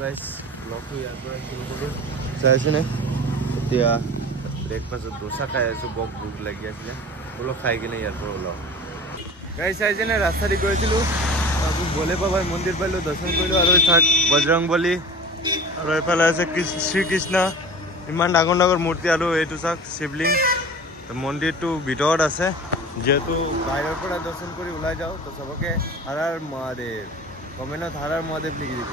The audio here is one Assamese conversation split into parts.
গাইস ব্লগটো ইয়াৰ পৰা শুৰু কৰো চাইছেনে এতিয়া ব্ৰেকফাস্টত দোসা খাই আছো বহুত ভোক লাগি আছে বলো খাই কিনে ইয়াৰ পৰা ওলাও গাইস চাইছেনে ৰাস্তা দি গৈছিলো আৰু বলে বাবাৰ মন্দিৰ পাইলো দৰ্শন কৰিলো আৰু তাত বজৰংবলী আৰু এফালে আছে শ্ৰীকৃষ্ণ ইমান ডাঙৰ ডাঙৰ মূৰ্তি আৰু এইটো চাওক শিৱলিংগ মন্দিৰটো ভিতৰত আছে যেহেতু বাহিৰৰ পৰা দৰ্শন কৰি ওলাই যাও তো সবকে হৰৰ মহাদেৱ কমেন্টত হৰৰ মহাদেৱ লিখি দিব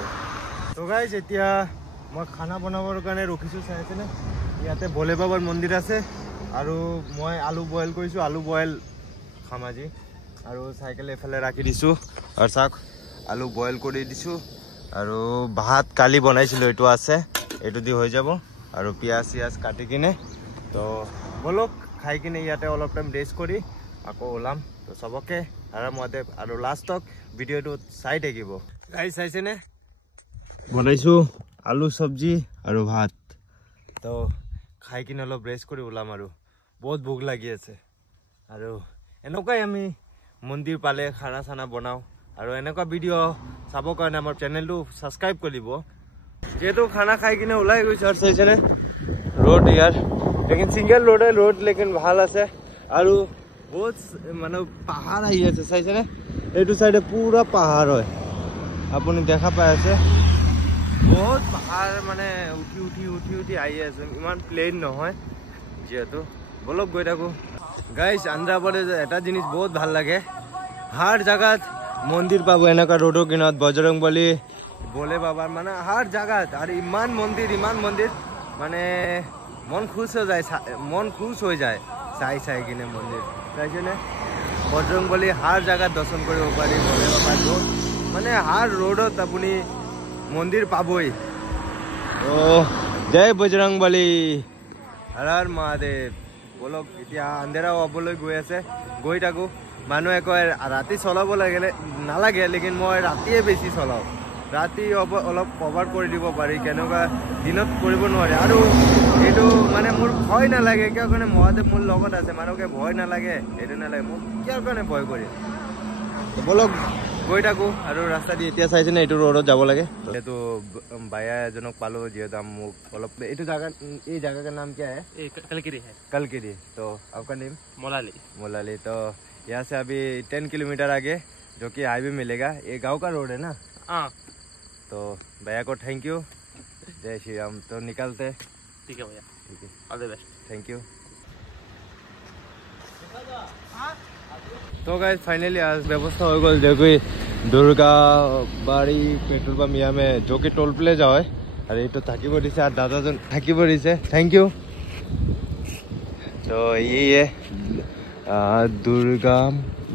তো গাইস এতিয়া মই খানা বনাবৰ কাৰণে ৰখিছো চাইছেনে ইয়াতে ভোলে বাবাৰ মন্দিৰ আছে আৰু মই আলু বইল কৰিছো আলু বইল খাম আজি আৰু সাইকেল এফালে ৰাখি দিছো আৰু চাওক আলু বইল কৰি দিছো আৰু ভাত কালি বনাইছিলো এটো আছে এটো দি হৈ যাব আৰু পিয়াজ চিয়াজ কাটি কিনে তো বলক খাই কিনে ইয়াতে অলপ টাইম ৰেষ্ট কৰি আকৌ ওলাম তো সবকে হৰৰ মহাদেৱ আৰু লাষ্টক ভিডিঅ'টো চাই থাকিব গাইস চাইছেনে বনাইছো আলু সবজি আৰু ভাত তো খাই কিনে অলপ ৰেষ্ট কৰি ওলাম আৰু বহুত ভোক লাগি আছে আৰু এনেকুৱাই আমি মন্দিৰ পালে খানা চানা বনাও আৰু এনেকুৱা ভিডিঅ' চাবৰ কাৰণে আমাৰ চেনেলটো সাবস্ক্ৰাইব কৰিব যেহেতু খানা খাই কিনে ওলাই গৈছে আৰু চাইছেনে रोड यार लेकिन सिंगल रोड है रोड लेकिन ভাল আছে আৰু বহুত মানে পাহাৰ আহি আছে চাইছেনে এইটো সাইডে পুৰা পাহাৰ হয় আপুনি দেখা পাই আছে বহুত পাহাৰ মানে উঠি উঠি উঠি উঠি আহি আছে ইমান প্লেন নহয় যেহেতু বলক গৈ থাকো গাইস আন্ধ্ৰাপ্ৰদেশ এটা জিনিস বহুত ভাল লাগে হৰ জায়গাত মন্দিৰ পাব এনেকা रोडৰ কিনাৰত বজৰংবলী ভোলে বাবাৰ মানে হৰ জায়গাত আৰু ইমান মন্দিৰ মানে মন খুশ হৈ যায় চাই কিনে মন্দিৰ চাইছেনে বজৰংবলী হৰ জায়গাত দৰ্শন কৰিব পাৰি ভোলে বাবাৰ মানে হৰ ৰোডত আপুনি মন্দিৰ পাবই তো জয় বজৰংবলী হৰ হৰ মহাদেৱ বলক এতিয়া আন্ধেৰা হ'বলৈ গৈ আছে গৈ থাকো মানুহে কয় ৰাতি চলাব নালাগে লেকিন মই ৰাতিয়ে বেছি চলাও ৰাতি অলপ কভাৰ কৰি দিব পাৰি কেনেকুৱা দিনত কৰিব নোৱাৰে আৰু এইটো মানে মোৰ ভয় নালাগে কিয় কাৰণে মহাদেৱ মোৰ লগত আছে মানুহকে ভয় নালাগে এইটো নালাগে মোক কিয় কাৰণে ভয় কৰি বলক গৈ থাকো আৰু ৰাস্তা দি এতিয়া চাইছেনে এইটো ৰোডত যাব লাগে এইটো বায়া এজনক পালো যিহেতু মোক অলপ এইটো জায়গা এই जगह का नाम क्या है कलकिरी है कलकिरी तो आपका नेम मोलाली तो यहाँ से अभी 10 किलोमीटर आगे जो कि हाईवे मिलेगा ये गांव का रोड है ना हाँ तो भैया को थैंक यू जय श्री राम तो निकलते ठीक है भैया ठीक है all the best thank you तो गाइस फाइनली आज व्यवस्था हो गल जो कि दुर्गाबाड़ी पेट्रोल पंप यहाँ में जो कि टोल प्लाजा है और ये तो থাকিব দিছে আর দাদাজন থাকিব দিছে थैंक यू तो ये है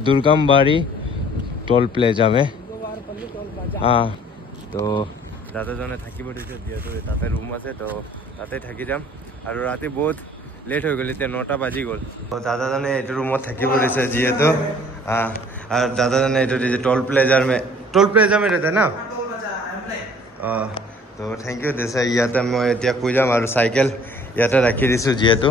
दुर्गामबाड़ी टोल प्लाजा में हाँ तो দাদাজনে থাকিব দিছে যেহেতু তাতে রুম আছে তো তাতে থাকি যাম আর রাতে বহুত লেট হয়ে গেল এতিয়া 9টা বাজি গল তো দাদাজনে এইটো রুমত থাকিব দিছে যেহেতু আর দাদাজনে এইটো দিছে टोल प्लाजा में रहता है ना तो थैंक यू दिस ইয়াতে মই এতিয়া কই যাম আৰু সাইকেল ইয়াতে ৰাখি দিছো যেহেতু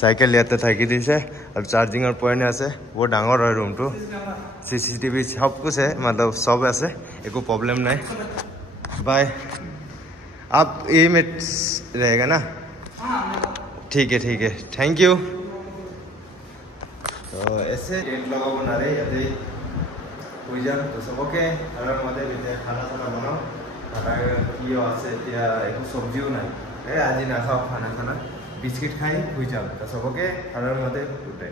साइकिल ইয়াতে থাকি দিছে আৰু চাৰ্জিংৰ পইণ্ট আছে বহুত ডাঙৰ হয় ৰুমটো सीसीटीवी सब कुछ है मतलब सब ऐसे एको प्रॉब्लम नहीं बाय आप यही में रहेगा ना ठीक है थैंक यू तो ऐसे टेंट लगा बना रहे याते पूजा तो सबके हर मधे बिते खाना बनाओ खाना कियो আছে এতিয়া একো সবজিও নাই আজি না খাও খানা বিস্কিট খাই শুই যাম তো सबके हर मधे उठे